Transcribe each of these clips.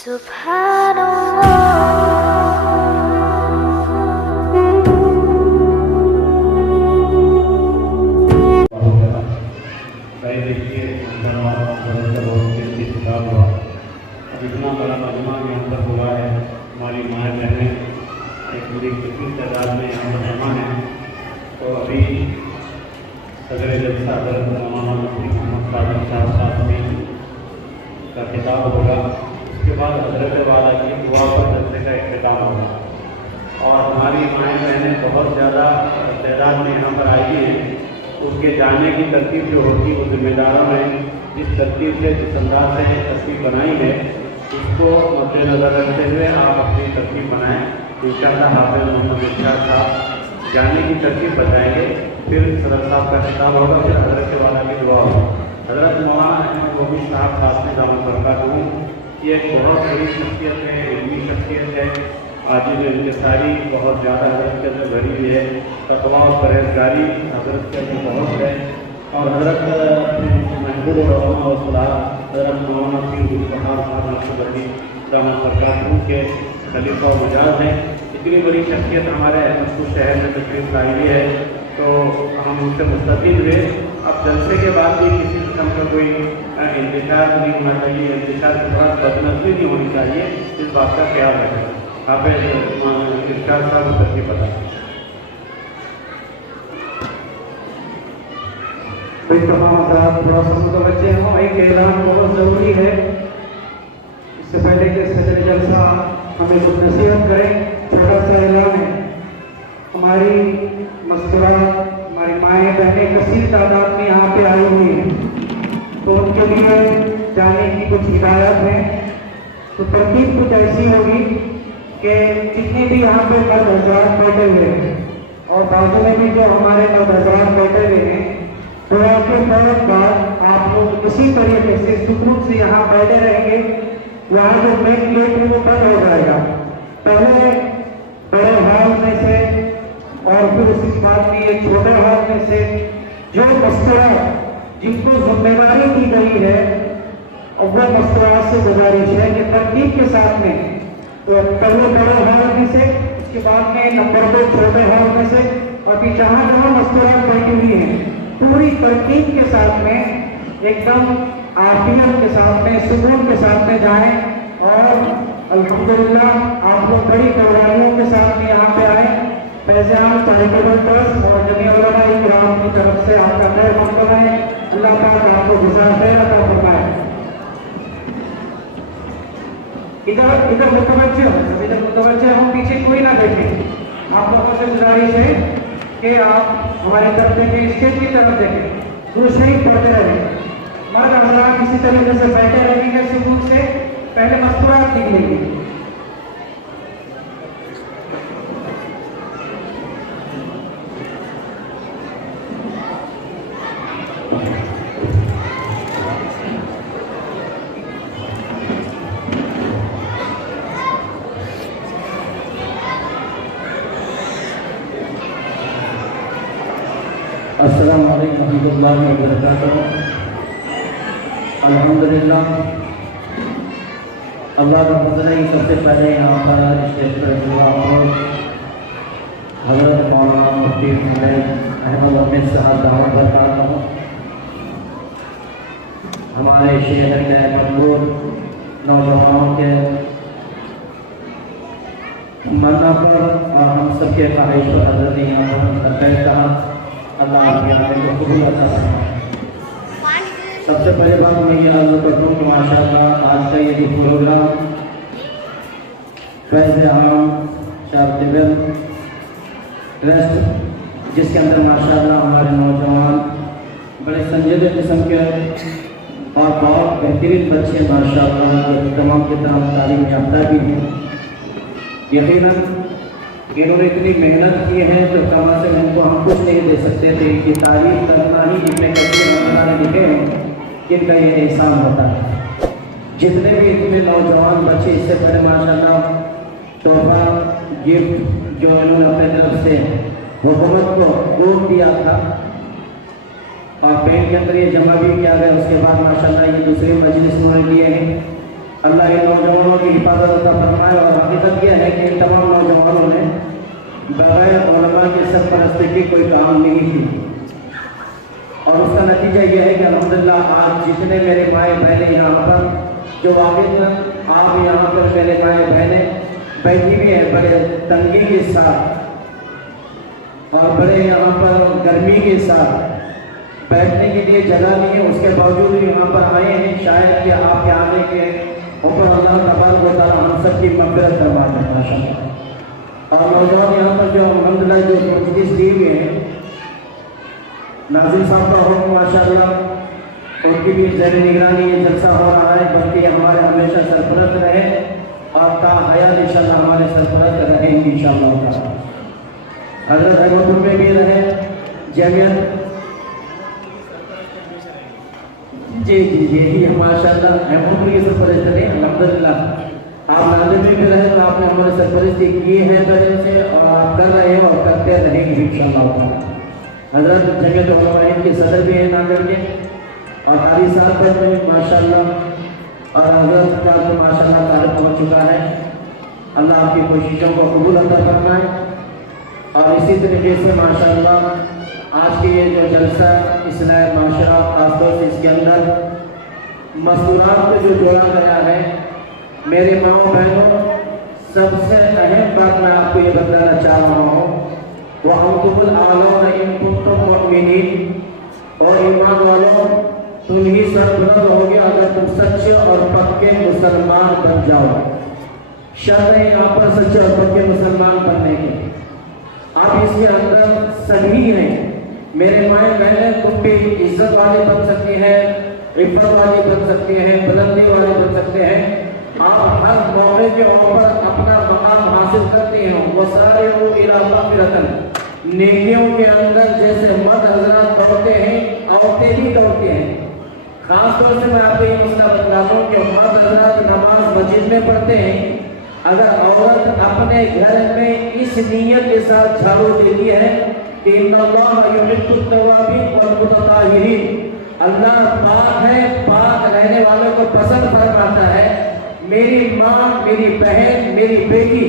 इतना बड़ा मजमा यहाँ पर हुआ है, हमारी माएँ बहनें एक बड़ी कितनी तादाद में यहाँ पर जमा हैं। तो अभी सदर जलसा हज़रत मौलाना मुफ्ती मोहम्मद कादिर साहब का खिताब होगा। उसके बाद हज़रत वाला की दुआ पर जलसे का इख्तिताम होगा। और हमारी माएँ बहनें बहुत ज़्यादा तादाद में यहाँ पर आई हैं। उसके जाने की तरतीब जो होती है वो जिम्मेदारों ने जिस तरतीब से जिस अंदाज से तस्वीर बनाई है उसको मद्देनज़र रखते हुए आप अपनी तरतीब बनाएँ। इंशाअल्लाह हाफ़िज़ मोहम्मद इरशाद साहब जाने की तरतीब बताएंगे, फिर सदर साहब का खिताब होगा, फिर हज़रत वाला की दुआ होगा। हज़रत मौलाना अहमद गोभी साहब खास दामन बरकातहू ये एक बहुत बड़ी शख्सियत है, इल्मी शख्सियत है, आजिज़ इंतसारी बहुत ज़्यादा हज़रत के अंदर भरी हुई है, तक़वा और परहेज़गारी हज़रत के अंदर बहुत है। और हज़रत महबूब रहमा और सलाह हज़रत मौलाना पीर गुलबहार साहब नक्शबंदी दामन बरकातहू के खलीफा और मजाज हैं। इतनी बड़ी शख्सियत हमारे अहमदपुर शहर में तशरीफ़ लाई हुई है, तो हम उनसे मुस्तफ़ीद हुए। अब जलसे के बाद भी किसी किस्म का कोई इंतजार नहीं होना चाहिए, इंतजार के बाद बदनज़री नहीं होनी चाहिए, इस बात का ख्याल रखें। हाफ़िज़ इरशाद साहब को तरकीब पता भाई तमाम हज़रात थोड़ा सा मुतवज्जे हों, एक ऐलान बहुत ज़रूरी है। इससे पहले कि सदर जलसा हमें कुछ नसीहत करें, छोटा सा ऐलान है। हमारी मस्तूरात, हमारी माएँ बहनें कसीर तादाद में यहाँ पे आई हुई हैं, तो उनके लिए जाने की कुछ हिदायत है। तो तरतीब कुछ ऐसी होगी कि जितने भी यहाँ पे मर्द हज़रात बैठे हुए हैं और बाजू में भी जो हमारे मर्द हज़रात बैठे हुए हैं, तो आपके फौरन बाद आप लोग इसी तरीके से सुकून से यहाँ बैठे रहेंगे। यहाँ जो मेन गेट है वो बंद हो जाएगा, पहले बड़े हॉल में से और फिर उसके बाद में ये छोटे हॉल में से जो मस्तूरात जिनको जिम्मेदारी दी गई है और वो मस्तूरात से गुजारिश है कि तरतीब के साथ में तो पहले बड़े हॉल में से, उसके बाद में नंबर 2 छोटे हॉल में से, अभी जहाँ जहाँ मस्तूरात बैठी हुई हैं पूरी तरतीब के साथ में एकदम आफियत के साथ में सुकून के साथ में जाएं। और अल्हम्दुलिल्लाह आप लोग बड़ी तैयारियों के साथ में यहाँ पे आए। फैज़ान चैरिटेबल ट्रस्ट और जमीयत उलमा इकराम की तरफ से आपका खैर मक़दम है। अल्लाह पाक आपको जज़ाए खैर अता फरमाए। इधर मुतवज्जे हो, इधर मुतवज्जे हो, पीछे कोई ना बैठे। आप लोगों से गुजारिश है कि आप हमारी तरफ देखें, स्टेज की तरफ देखें, दूसरे ही पढ़ते रहें। मर्द हज़रात इसी तरीके से बैठे रहेंगे सुकून से, पहले मस्तूरात निकलेंगे। अस्सलामु अलैकुम रहमतुल्लाहि व बरकातहू। अल्हम्दुलिल्लाह अल्लाह का फज़ल है। सबसे पहले यहाँ पर स्टेज पर हज़रत मौलाना मुफ्ती अहमद साहब दामन बरकातहू हमारे शहर के मकबूल नौजवानों के मन्ना पर और हम सबके ख्वाहिश पर हज़रत ने यहाँ पर तकरीर कहा। अल्लाह आपके आगे को कबूल अता फरमाए। सबसे पहले बात मैं ये अर्ज़ करता हूँ कि माशाअल्लाह आज का ये जो प्रोग्राम फैज़ आम चैरिटेबल ट्रस्ट जिसके अंदर माशाअल्लाह हमारे नौजवान बड़े संजीदा किस्म के और बहुत बेहतरीन बच्चे माशाअल्लाह जो तमाम के तमाम तालीम याफ्ता भी हैं। यकीनन इन्होंने इतनी मेहनत की है तो कम से कम इनको हम कुछ नहीं दे सकते थे। इनकी तारीफ करना ही इतने कदीर मौलाना ने लिखे हैं कि इनका ये एहसान होता है। जितने भी इतने नौजवान बच्चे इससे पहले माशाअल्लाह तोहफा गिफ्ट जो इन्होंने अपने तरफ से हुकूमत को वोट दिया था और पेन के अंदर ये जमा भी किया गया। उसके बाद माशाअल्लाह ये दूसरे मजलिस में लिए हैं اللہ ان نوجوانوں کی حفاظت عطا فرمائے۔ اور حقیقت یہ ہے کہ ان تمام نوجوانوں نے بغیر علماء کی سرپرستی کی کوئی کام نہیں کی، اور اس کا نتیجہ یہ ہے کہ الحمدللہ آج جتنے میرے مائیں بہنیں یہاں پر جو واقع آپ یہاں پر میرے مائیں بہنیں بیٹھی بھی ہیں بڑے تنگی کے ساتھ اور بڑے یہاں پر گرمی کے ساتھ بیٹھنے کے لیے جگہ نہیں ہے، اس کے باوجود بھی یہاں پر آئے ہیں۔ شاید کہ آپ کے آنے کے اوپر اللہ تبارک و تعالیٰ ہم سب کی مغفرت فرما دے ماشاءاللہ۔ اور نوجوان یہاں پر جو الحمدللہ جو مجلس دی ہوئے ہیں، ناظم صاحب کا حکم ماشاءاللہ ان کی بھی زیر نگرانی یہ جلسہ ہو رہا ہے، بلکہ ہمارے ہمیشہ سرپرست رہے اور تا حیات انشاءاللہ ہمارے سرپرست رہیں گے انشاءاللہ۔ حضرت احمد پور میں بھی رہے جامعہ جی ماشاءاللہ احمد پور کی سرپرست رہے الحمدللہ۔ آپ ناظم میں بھی رہے تو آپ نے ہمارے سرپرستی کی ہے پہلے سے، اور آپ کر رہے ہیں اور کرتے رہیں گے انشاءاللہ۔ حضرت جمعیت علماء ہند کے صدر بھی ہیں ناگڑ کے، اور قاری صاحب پر میں ماشاءاللہ، اور حضرت کا تو ماشاءاللہ تعارف ہو چکا ہے۔ اللہ آپ کی کوششوں کو قبول عطا فرمائے۔ اور اسی طریقے سے ماشاءاللہ آج کے یہ جو جلسہ اصلاح معاشرہ خاص طور سے اس کے اندر مستورات کو جو جوڑا گیا ہے، میرے ماؤں بہنوں سب سے اہم بات میں آپ کو یہ بتانا چاہ رہا ہوں، وَأَنْتُمُ الْأَعْلَوْنَ إِن كُنتُم مُؤْمِنِينَ، اور ایمان والوں تم ہی سربلند ہوگے اگر تم سچے اور پکے مسلمان بن جاؤ۔ شرط ہے یہاں پر سچے اور پکے مسلمان بننے کے، آپ اس کے اندر صحیح ہیں۔ میرے مائیں بہنیں تم بھی عزت والے بن سکتے ہیں، عفت والے بن سکتے ہیں، بلندی والے بن سکتے ہیں۔ آپ ہر موقع کے اوپر اپنا مقام حاصل کرتے ہیں۔ وَسَارِعُوا إِلَىٰ مَغْفِرَةٍ، نیکیوں کے اندر جیسے مرد حضرات دوڑتے ہیں، عورتیں بھی دوڑتے ہیں۔ خاص طور سے میں آپ کو یہ مسئلہ بتلاتا ہوں کہ مرد حضرات نماز مسجد میں پڑھتے ہیں، اگر عورت اپنے گھر میں اس نیت کے ساتھ جھاڑو دیتی ہے کہ ان اللہ یحب التوابین والمتطہرین، اللہ پاک ہے، پاک رہنے والوں کو پسند فرماتا ہے۔ میری ماں، میری بہن، میری بیٹی،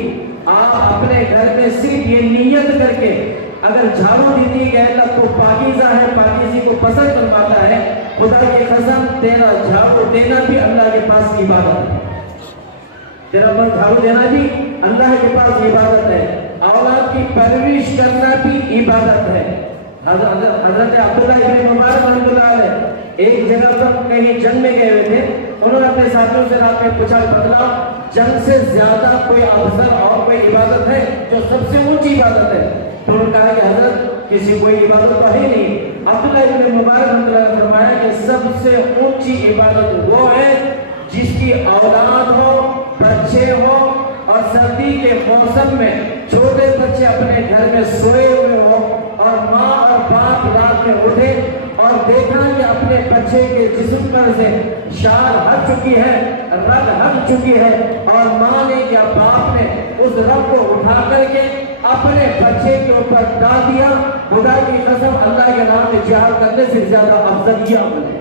آپ اپنے گھر میں صرف یہ نیت کر کے اگر جھاڑو دیتی کہ اللہ تو پاکیزہ ہے، پاکیزی کو پسند فرماتا ہے، خدا کی قسم تیرا جھاڑو دینا بھی اللہ کے پاس عبادت ہے، تیرا پر جھاڑو دینا بھی اللہ کے پاس عبادت ہے، اولاد کی پرورش کرنا بھی عبادت ہے۔ حضرت عبداللہ ابن مبارک رحمۃ اللہ علیہ ایک جگہ پر کہیں جنگ میں گئے ہوئے تھے، انہوں نے اپنے ساتھیوں سے رات میں پوچھا بدلا جنگ سے زیادہ کوئی افضل اور کوئی عبادت ہے جو سب سے اونچی عبادت ہے؟ تو انہوں نے کہا کہ حضرت کسی کوئی عبادت تو ہے نہیں۔ عبداللہ ابن مبارک رحمۃ اللہ نے فرمایا کہ سب سے اونچی عبادت وہ ہے جس کی اولاد ہو، بچے ہو، اور سردی کے موسم میں چھوٹے بچے اپنے گھر میں سوئے ہوئے ہو اور ماں اور باپ رات میں اٹھے اور دیکھا کہ اپنے بچے کے جسم پر سے شال ہٹ چکی ہے، رگ ہٹ چکی ہے، اور ماں نے یا باپ نے اس رگ کو اٹھا کر کے اپنے بچے کے اوپر ڈال دیا، خدا کی قسم اللہ کے نام میں جہاد کرنے سے زیادہ افضل یہ عمل ہے۔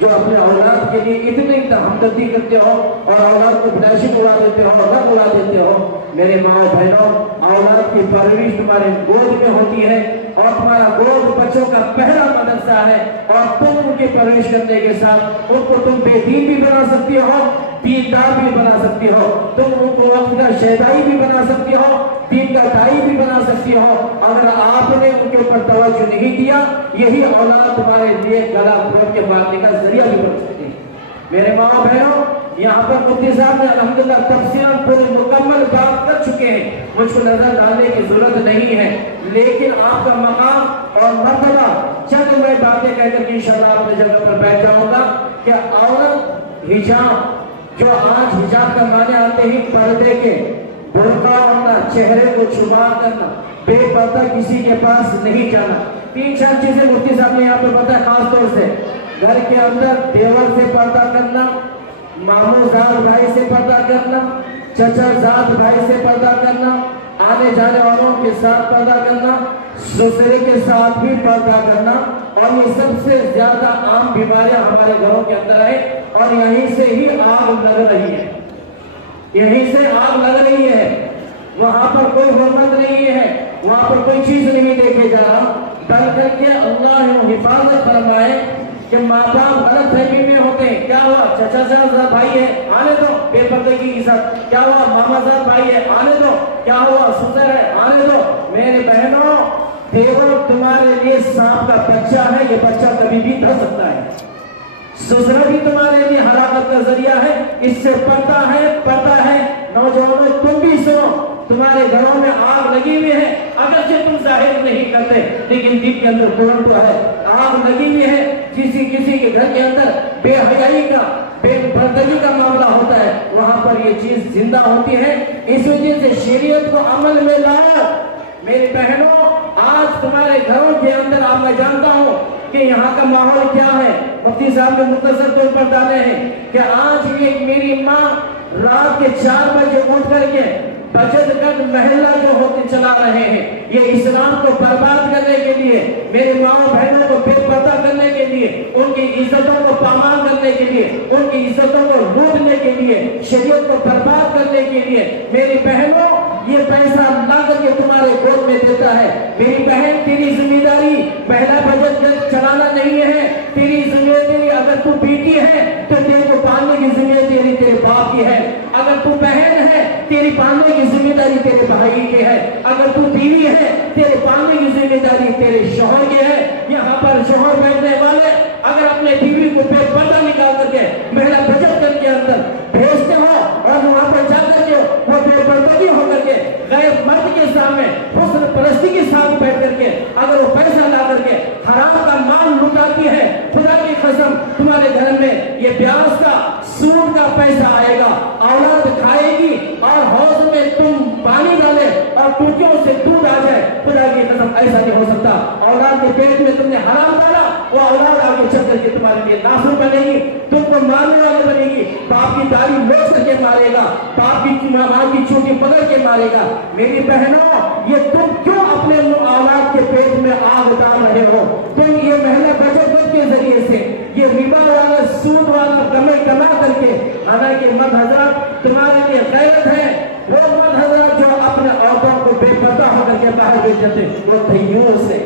جو اپنے اولاد کے لیے اتنی ہمدردی کرتے ہو اور اولاد کو بلاشک اڑا دیتے ہو، رگ اڑا دیتے ہو، میرے ماں بہنوں اولاد کی پرورش تمہارے گود میں ہوتی ہے اور تمہارا گود بچوں کا پہلا مدرسہ ہے، اور تم ان کی پرورش کرنے کے ساتھ ان کو تم بے دین بھی بنا سکتی ہو، دیندار بھی بنا سکتی ہو، تم ان کو وقت کا شہدائی بھی بنا سکتی ہو، دین کا دائی بھی بنا سکتی ہو۔ اگر آپ نے ان کے اوپر توجہ نہیں دیا، یہی اولاد تمہارے لیے گلا گھونٹ کے مارنے کا ذریعہ بھی بن سکتی ہے۔ میرے ماں بہنوں یہاں پر مفتی صاحب نے الحمدللہ تفصیلاً پورے مکمل بات کر چکے ہیں، مجھ کو نظر ڈالنے کی ضرورت نہیں ہے، لیکن آپ کا مقام اور مرتبہ چند میں باتیں کہہ کر کے انشاءاللہ اپنے جگہ پر بیٹھ جاؤں گا کہ عورت حجاب، جو آج حجاب کا معنی آتے ہی پردے کے، برقع ہونا، چہرے کو چھپا کرنا، بے پردہ کسی کے پاس نہیں جانا، تین چار چیزیں مفتی صاحب نے یہاں پر بتایا۔ خاص طور سے گھر کے اندر دیور سے پردہ کرنا، ماموں زاد بھائی سے پردہ کرنا، چچا زاد بھائی سے پردہ کرنا، آنے جانے والوں کے ساتھ پردہ کرنا، سسرے کے ساتھ بھی پردہ کرنا، اور یہ سب سے زیادہ عام بیماریاں ہمارے گھروں کے اندر ہیں اور یہیں سے ہی آگ لگ رہی ہے۔ यहीं से आग लग रही है, वहां पर कोई हुर्मत नहीं है, वहां पर कोई चीज नहीं देखे जा रहा, बल्कि के अल्लाह हिफाजत फरमाए कि माँ बाप गलत फहमी में होते हैं। क्या हुआ, चाचा साहब भाई है आने दो, बेपर्दगी के साथ। क्या हुआ, मामा साहब भाई है आने दो। क्या हुआ, ससुर है आने दो। मेरे बहनों, देखो तुम्हारे लिए सांप का बच्चा है, ये बच्चा कभी भी धर सकता है। ससुर भी तुम्हारे लिए हलाकत का जरिया है, इससे पता है। नौजवानों तुम भी सुनो, तुम्हारे घरों में आग लगी हुई है, अगरचे तुम जाहिर नहीं करते, लेकिन दिल के अंदर कौन तो है, आग लगी हुई है। किसी के घर के अंदर बेहयाई का, बेपर्दगी का मामला होता है, वहां पर ये चीज जिंदा होती है। इस वजह से शरीयत को अमल में लाओ। मेरी बहनों, आज तुम्हारे घरों के अंदर आप, मैं जानता हूं कि यहाँ का माहौल क्या है, मुफ्ती साहब ने मुख्तसर तौर पर डाले हैं कि आज ये मेरी माँ रात के 4 बजे उठ करके बचत कर महल्ला जो होते चला रहे हैं, ये इस्लाम को बर्बाद करने के लिए, मेरे माँ बहनों को बेपर्दा करने के लिए, उनकी इज्जतों को पामाल करने के लिए, उनकी इज्जतों को लूटने के लिए, शरीयत को बर्बाद करने के लिए। मेरी बहनों, ये पैसा ला करके तुम्हारे गोद में देता है। मेरी बहन, तेरी जिम्मेदारी पहला बजट चलाना नहीं है, तेरी जिम्मेदारी, अगर तू बेटी है तो तेरे को पालने की जिम्मेदारी तेरे बाप की है। अगर तू बहन है, तेरी पालने की जिम्मेदारी तेरे भाई की है। अगर तू बीवी है, तेरे पालने की जिम्मेदारी तेरे शौहर की है। यहाँ पर शौहर बैठने वाले अगर अपने बीवी को बेपर्दा निकाल करके महिला बचत घर के अंदर भेजते हो और वहां पर जाकर के वो बेपर्दगी होकर के गैर मर्द के सामने हुस्न परस्ती के साथ बैठ करके अगर वो पैसा ला करके हराम का माल लुटाती है, खुदा की कसम तुम्हारे घर में ये ब्याज का, सूद का पैसा आएगा, औलाद खाएगी और हौज में तुम पानी डाले और टूटियों से दूध आ जाए। खुदा की कसम ऐसा नहीं हो सकता। औलाद के पेट में तुमने हराम डाला, वो औलाद आगे चल करके तुम्हारे लिए नासुर बनेगी, तुमको मारने वाले बनेगी। बाप की दाढ़ी नोच करके मारेगा, बाप की माँ की चोटी पकड़ के मारेगा। मेरी बहनों, ये तुम क्यों अपने औलाद के पेट में आग डाल रहे हो? तुम ये महिला बचत के जरिए से ये रिबा वाला, सूद वाला कमा करके, हालांकि मर्द हजरत तुम्हारे लिए गैरत है, वो मर्द हजरत जो अपने औरतों को बेपर्दा होकर के बाहर भेज देते, वो धैर्यों से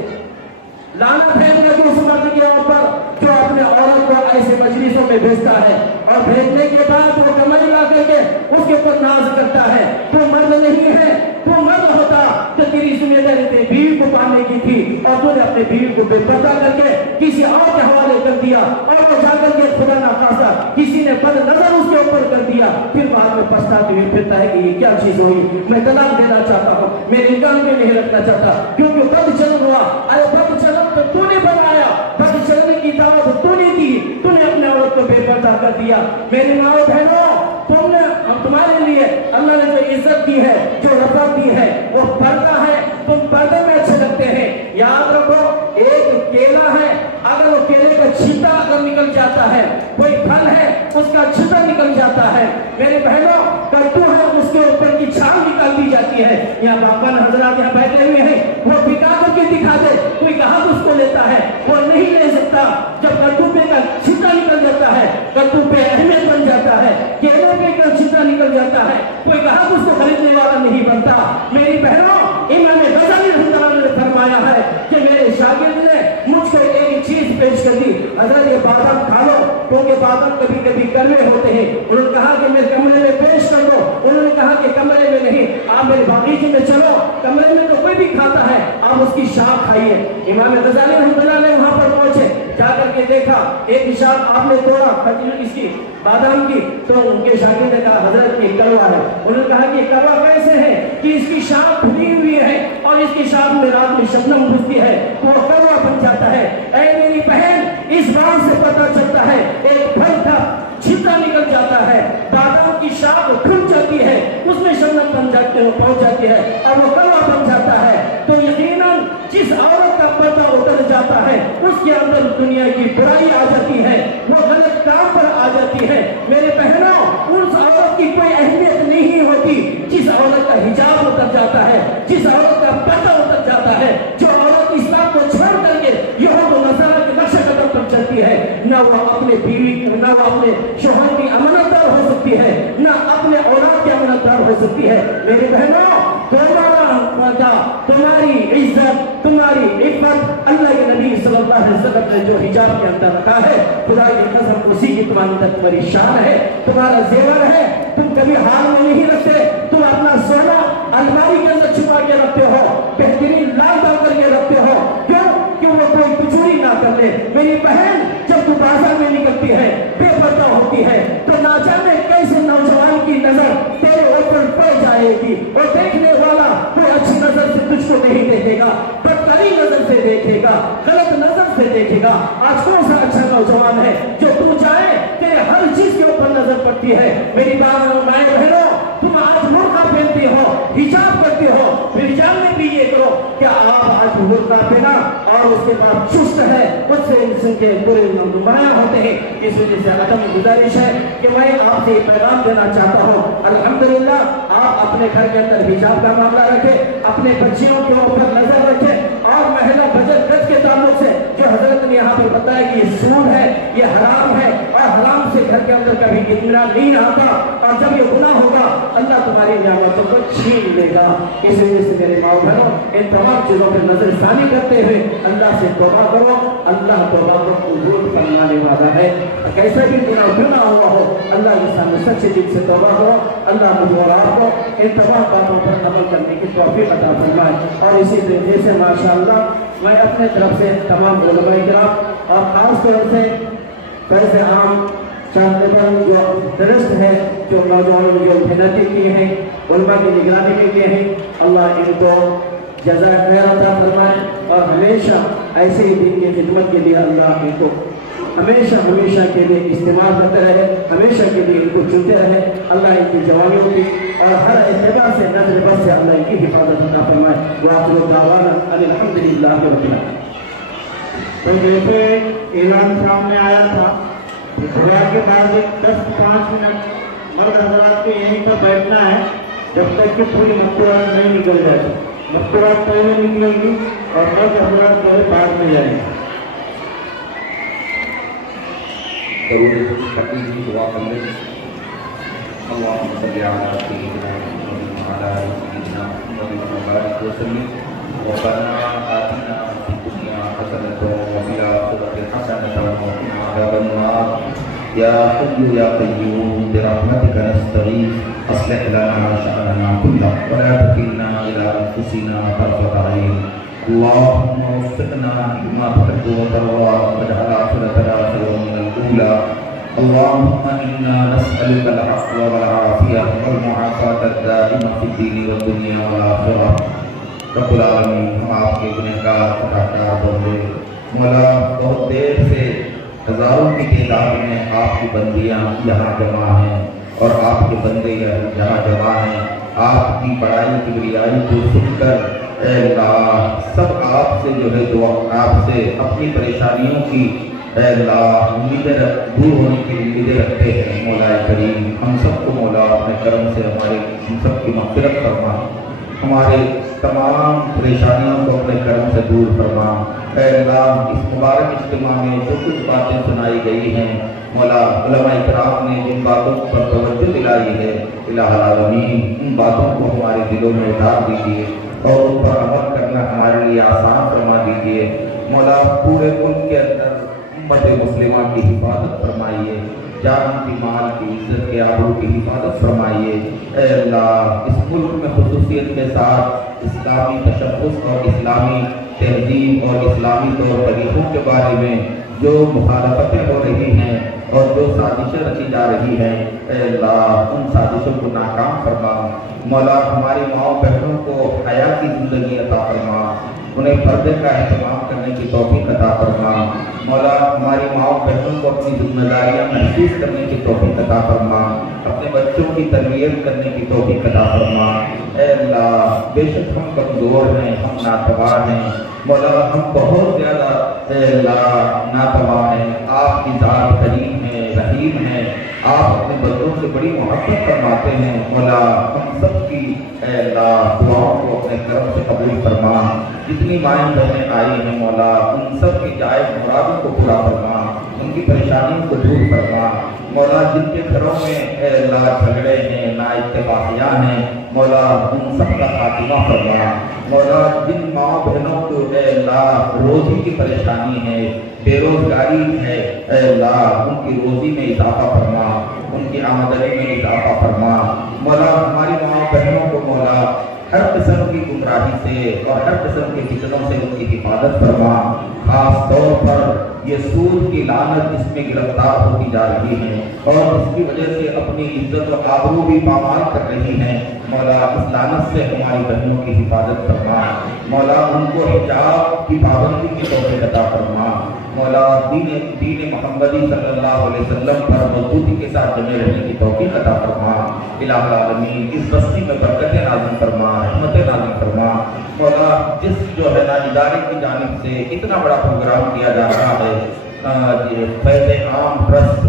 लानत है उस मर्द के ऊपर जो अपने औरत को ऐसे मजलिसों में भेजता है और भेजने के बाद वो कमाई ला करके उसके ऊपर नाज करता है। तो मर्द नहीं है, तो मर्द होता तो तेरी जिम्मेदारी तेरी बीवी को पालने की थी और तूने अपने बीवी को बेपर्दा करके किसी और के हवाले कर दिया और वो जाकर के खुदा ना खासा किसी ने बद नजर उसके ऊपर कर दिया, फिर बाद में पछताते हुए फिरता है कि ये क्या चीज हुई, मैं तलाक देना चाहता हूँ, मैं निकाह में नहीं रखना चाहता, क्योंकि बद चलन हुआ। अरे बद चलन तो तूने बनाया, बद चलने की दावत तूने दी, तूने अपने औरत को बेपर्दा कर दिया। मेरी माँ बहनों, तुमने, तुम्हारे लिए अल्लाह ने जो इज्जत दी है, जो रफ़त दी है, वो पर्दा है। तुम पर्दे में अच्छे लगते हैं। याद रखो, एक केला है, अगर वो केले का छिलका अगर निकल जाता है, कोई फल है उसका छिलका निकल जाता है, मेरे बहनों, कद्दू है उसके ऊपर की छाल निकाल दी जाती है। यहाँ बाबा हजरात यहाँ बैठे हुए हैं, वो बिका करके दिखा दे, कोई कहाँ उसको लेता है? वो नहीं ले सकता। जब कद्दू पे का छिलका निकल जाता है, कद्दू पे अहमियत बन जाता है, केलों पे का छिलका निकल जाता है, कोई कहाँ उसको खरीदने वाला नहीं बनता। मेरी बहनों, इमाम गज़ाली रहमतुल्लाह ने फरमाया है कि मेरे शागिर्द ने मुझको एक चीज पेश कर दी, अगर ये बादाम खा लो, क्योंकि बादाम कभी कभी कड़वे होते हैं। उन्होंने कहा कि मेरे कमरे में पेश कर दो, उन्होंने कहा कि कमरे में नहीं, आप मेरे बागीचे में चलो, कमरे में तो कोई भी खाता है, आप उसकी शाख खाइए। इमाम गज़ाली रहमतुल्लाह ने वहां पर पहुंचे, जाकर के देखा एक शाख आपने तोड़ा इसकी बादाम की, तो उनके शागिर्द ने कहा हजरत ये कड़वा है। उन्होंने कहा कि कड़वा कैसे है? कि इसकी शाख खुली हुई है और इसकी शाख में रात में शबनम घुसती है तो वो कड़वा बन जाता है। ऐ मेरी बहन, इस बात से पता चलता है एक फल का छिलका निकल जाता है, बादाम की शाख खुल जाती है, उसमें शबनम बन जाते पहुंच जाती है और वो कड़वा बन जाता है। तो यकीनन जिस औरत का पर्दा उतर जाता है उसके अंदर दुनिया की बुराई आ जाती है, वो गलत काम पर आ जाती है। मेरे बहनों, उस औरत की कोई अहमियत नहीं होती जिस औरत का हिजाब उतर जाता है, जिस औरत का पर्दा उतर जाता है, जो औरत इस्लाम को छोड़ करके यहूद और नसारा के नक्शे कदम पर चलती है, न वो अपने बीवी, न वो अपने शौहर की अमानतदार हो सकती है, न अपने औलाद के बरकरार हो सकती है। मेरी बहनों, तुम्हारी इज्जत, तुम्हारी इफ़्फ़त अल्लाह के नबी सल्लल्लाहु अलैहि वसल्लम ने जो हिजाब के अंदर रखा है, खुदा की कसम उसी की तुम्हारी शान है, तुम्हारा जेवर है। तुम कभी हाल में नहीं रखते, तुम अपना सोना अलमारी के अंदर छुपा के रखते हो, बेहतरीन लाल डाल करके रखते हो। क्यों? कि वो कोई कुचूरी ना कर ले। मेरी बहन, जब तू बाजार में निकलती है, बेपर्दा होती है, तो ना जाने कैसे नौजवान की नजर तेरे ऊपर पड़ जाएगी, और देखने वाला कोई अच्छी नजर से तुझको नहीं देखेगा, बदतरी नजर से देखेगा, गलत नजर से देखेगा। आज कौन सा अच्छा नौजवान है जो तू जाए तेरे हर चीज के ऊपर नजर पड़ती है। मेरी माए बहनों, तुम आज बुर्का पहनती हो, हिजाब करती हो, फिर जानने भी ये करो क्या आप आज बुर्का पहना और उसके बाद चुस्त है, उससे इनके बुरे नुमाया होते हैं। इस वजह से अदम गुजारिश है कि मैं आपसे पैगाम देना चाहता हूँ, अल्हम्दुलिल्लाह आप अपने घर के अंदर हिजाब का मामला रखें, अपने बच्चियों के ऊपर नजर रखें, और महिला बचत गज के ताल्लुक से जो हजरत ने यहाँ पे बताया कि ये सूद है, ये हराम है, और हराम से घर के अंदर कभी इतना नहीं आता, और जब ये गुनाह होगा अल्लाह तुम्हारी नियामतों को छीन लेगा। इस वजह से मेरे माँ बहनों, इन तमाम चीजों पर नजरसानी करते हुए अल्लाह से तौबा करो। अल्लाह तौबा को कबूल फरमाने वाला है। कैसा भी गुनाह हुआ हो, अल्लाह के सामने सच्चे दिल से तौबा करो। अल्लाह मुझे और आपको इन तमाम बातों पर अमल करने की तौफीक अता फरमाए। और इसी तरीके से माशाअल्लाह मैं अपने तरफ से तमाम उलमा इकराम और खास तौर से फैज़ आम चांदन जो दरस्त है, जो नौजवानों जो मेहनती किए हैं, उलमा की निगरानी में किए हैं, अल्लाह इनको जज़ा खैर अता फरमाए, और हमेशा ऐसे ही दीन की खिदमत के लिए अल्लाह इनको हमेशा के लिए इस्तेमाल करते रहे, हमेशा के लिए इनको चुनते रहे। अल्लाह इनकी जवानियों की और हर एतबार से नजर बस से अल्लाह इनकी हिफाजत अता फरमाए। वाखिर दावाना अल्हम्दुलिल्लाह रब्बिल आलमीन। तो जैसे ऐलान सामने आया था, दुआ के बाद 10-5 मिनट मर्द हजरात को यहीं पर बैठना है जब तक कि पूरी मस्तूरात नहीं निकल जाती। मस्तूरात पहले निकलेगी और मर्द हजरात पहले बाद में जाएंगे। की दुआ कर लें। अल्लाहुम्मा सल्लि अला सय्यिदिना मुहम्मद व अला आलि सय्यिदिना मुहम्मद व बारिक वसल्लिम। रब्बना आतिना फिद दुनिया हसनतन व फिल आखिरति हसनतन व क़िना अज़ाबन नार। या हय्यु या क़य्यूम बिरहमतिका नस्तगीथ अस्लिह लना शअनना कुल्लहु व ला तकिलना इला अनफुसिना तर्फता ऐन। अल्लाहुम्मा वफ़्क़ना लिमा तुहिब्बु व तर्ज़ा वजअल आखिरतना खैरन मिनल ऊला। अल्लाहुम्मा इन्ना नस्अलुकल अफ़्व वल आफ़ियह वल मुआफ़ात अद-दाइमा फ़िद दीन व दुनिया वल आख़िरह। रब्बुल आलमीन, हम आपके गुनहगार खताकार बंदे, मौला बहुत देर से हज़ारों की तादाद में आपकी बंदियाँ यहाँ जमा हैं और आपके बंदे यहाँ जमा हैं। आपकी बड़ाई किबरियाई को सुनकर अल्लाह सब आपसे जो है दुआ, आपसे अपनी परेशानियों की अल्लाह उम्मीदें दूर होने की उम्मीदें रखते हैं। मौला करीम, हम सबको मौला अपने करम से हम सब की मग़फ़िरत फरमा, हमारे तमाम परेशानियों को अपने करम से दूर फरमा। अल्लाह इस मुबारक इज्तिमा में जो कुछ बातें सुनाई गई हैं, मौला उलमा इकराम ने जिन बातों पर तवज्जो दिलाई है, इलाहुल आलमीन उन बातों को हमारे दिलों में उतार दीजिए और उन पर अमल करना हमारे लिए आसान फरमा दीजिए। मौला पूरे मुल्क के अंदर उम्मत मुस्लिमा की हिफाजत फरमाइए, जान की माल की इज्जत के आबरू की हिफाजत फरमाइए। अल्लाह इस मुल्क में खुसूसियत के साथ इस्लामी तशख़्ख़ुस और इस्लामी तहज़ीब और इस्लामी तौर तरीक़ों के बारे में जो मुखालफतें हो रही हैं और जो साजिशें रची जा रही हैं, अल्लाह उन साजिशों को नाकाम फरमा। मौला हमारी माओ बहनों को हया की ज़िंदगी अता फरमा, उन्हें पर्दे का एहतमाम करने की तौफीक अता फरमा। मौला हमारी माओ बहनों को अपनी जिम्मेदारियाँ महसूस करने की तौफीक अता फरमा, अपने बच्चों की तरबियत करने की तौफीक अता फरमा। अल्लाह बेशक हम कमज़ोर हैं, हम नातवार हैं, मौला हम बहुत ज़्यादा नातवार हैं। आपकी ज़ात करीम है, रहीम है, आप अपने बंदों से बड़ी मोहब्बत फरमाते हैं। मौला हम सब की दुआओं को अपने करम से कबूल फरमा। जितनी माएँ बहनें आई हैं मौला, उन सब की जायज़ मुरादों को पूरा फरमा, उनकी परेशानियों को दूर फरमा। مولا جن کے گھروں میں اے اللہ جھگڑے ہیں، نا اتفاقیاں ہیں، مولا ان سب کا خاتمہ فرما۔ مولا جن ماں بہنوں کو اے اللہ روزی کی پریشانی ہے، بے روزگاری ہے، اے اللہ ان کی روزی میں اضافہ فرما، ان کی آمدنی میں اضافہ فرما۔ مولا ہماری ماں بہنوں کو مولا ہر قسم کی گمراہی سے اور ہر قسم کے فتنوں سے ان کی حفاظت فرما۔ خاص طور پر یہ سود کی لعنت اس میں گرفتار ہوتی جا رہی ہے اور اس کی وجہ سے اپنی عزت و آبرو بھی پامال کر رہی ہیں۔ مولا اس لعنت سے ہماری بہنوں کی حفاظت فرما۔ مولا ان کو حجاب کی پابندی کی توفیق عطا فرما۔ مولا دین محمدی صلی اللہ علیہ وسلم پر مضبوطی کے ساتھ جمے رہنے کی توفیق عطا فرما۔ الہ العالمین اس بستی میں برکتیں نازل فرما، رحمتیں نازل فرما۔ مولا جس جو ہے نا ادارے کی جانب سے اتنا بڑا پروگرام کیا جا رہا ہے، فیض عام ٹرسٹ،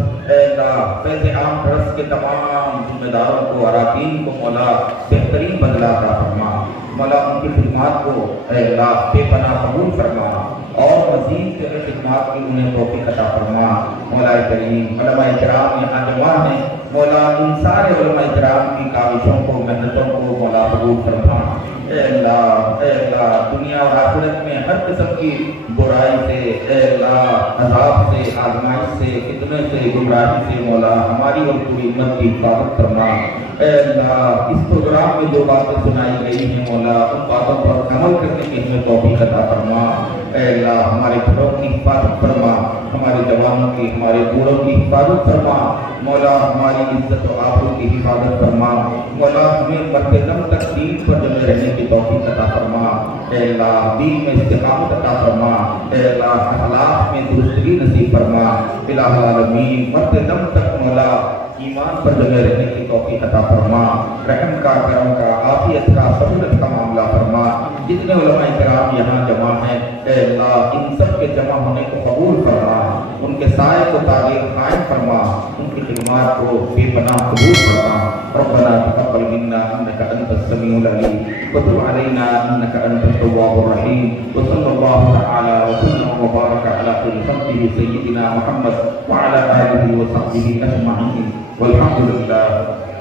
فیض عام ٹرسٹ کے تمام ذمہ داروں کو، اراکین کو مولا بہترین بدلہ عطا فرما۔ مولا ان کی خدمات کو اے اللہ بے پناہ قبول فرما اور مزید خدمات کی انہیں توفیق عطا فرما۔ مولا کریم علماء کرام یہاں جمع ہیں، مولا ان سارے علماء کرام کی کاوشوں کو، محنتوں کو مولا قبول فرما۔ اے اللہ دنیا اور آخرت میں ہر قسم کی برائی سے، اے اللہ عذاب سے، آزمائش سے، فتنے سے، گمراہی سے مولا ہماری اور پوری امت کی حفاظت فرما۔ اے اللہ اس پروگرام میں جو باتیں سنائی گئی ہیں مولا ان باتوں پر عمل کرنے کی ہمیں توفیق عطا فرما۔ اے اللہ ہمارے گھروں کی حفاظت فرما، ہمارے جوانوں کی، ہمارے بوڑھوں کی حفاظت فرما۔ مولا ہماری عزت و آبرو کی حفاظت فرما۔ مولا ہمیں مرتے دم تک دین پر جمے رہنے کی توفیق عطا فرما۔ اے اللہ دین میں استقامت عطا فرما۔ اے اللہ اخلاق میں درستگی نصیب فرما۔ الہ العالمین مرتے دم تک مولا ایمان پر جمے رہنے کی توفیق عطا فرما۔ رحم کا، کرم کا، عافیت کا، سہولت کا معاملہ فرما۔ جتنے علماء کرام یہاں جمع ہیں اے اللہ ان سب کے جمع ہونے کو قبول فرما، ان کے سائے کو تعلیم قائم فرما، ان کی خدمات کو بے پناہ قبول فرما۔ ربنا تقبل منا انك انت السميع العليم وتب علينا انك انت التواب الرحيم وصلى الله تعالى وسلم وبارك على خير خلقه سيدنا محمد وعلى اله وصحبه اجمعين والحمد لله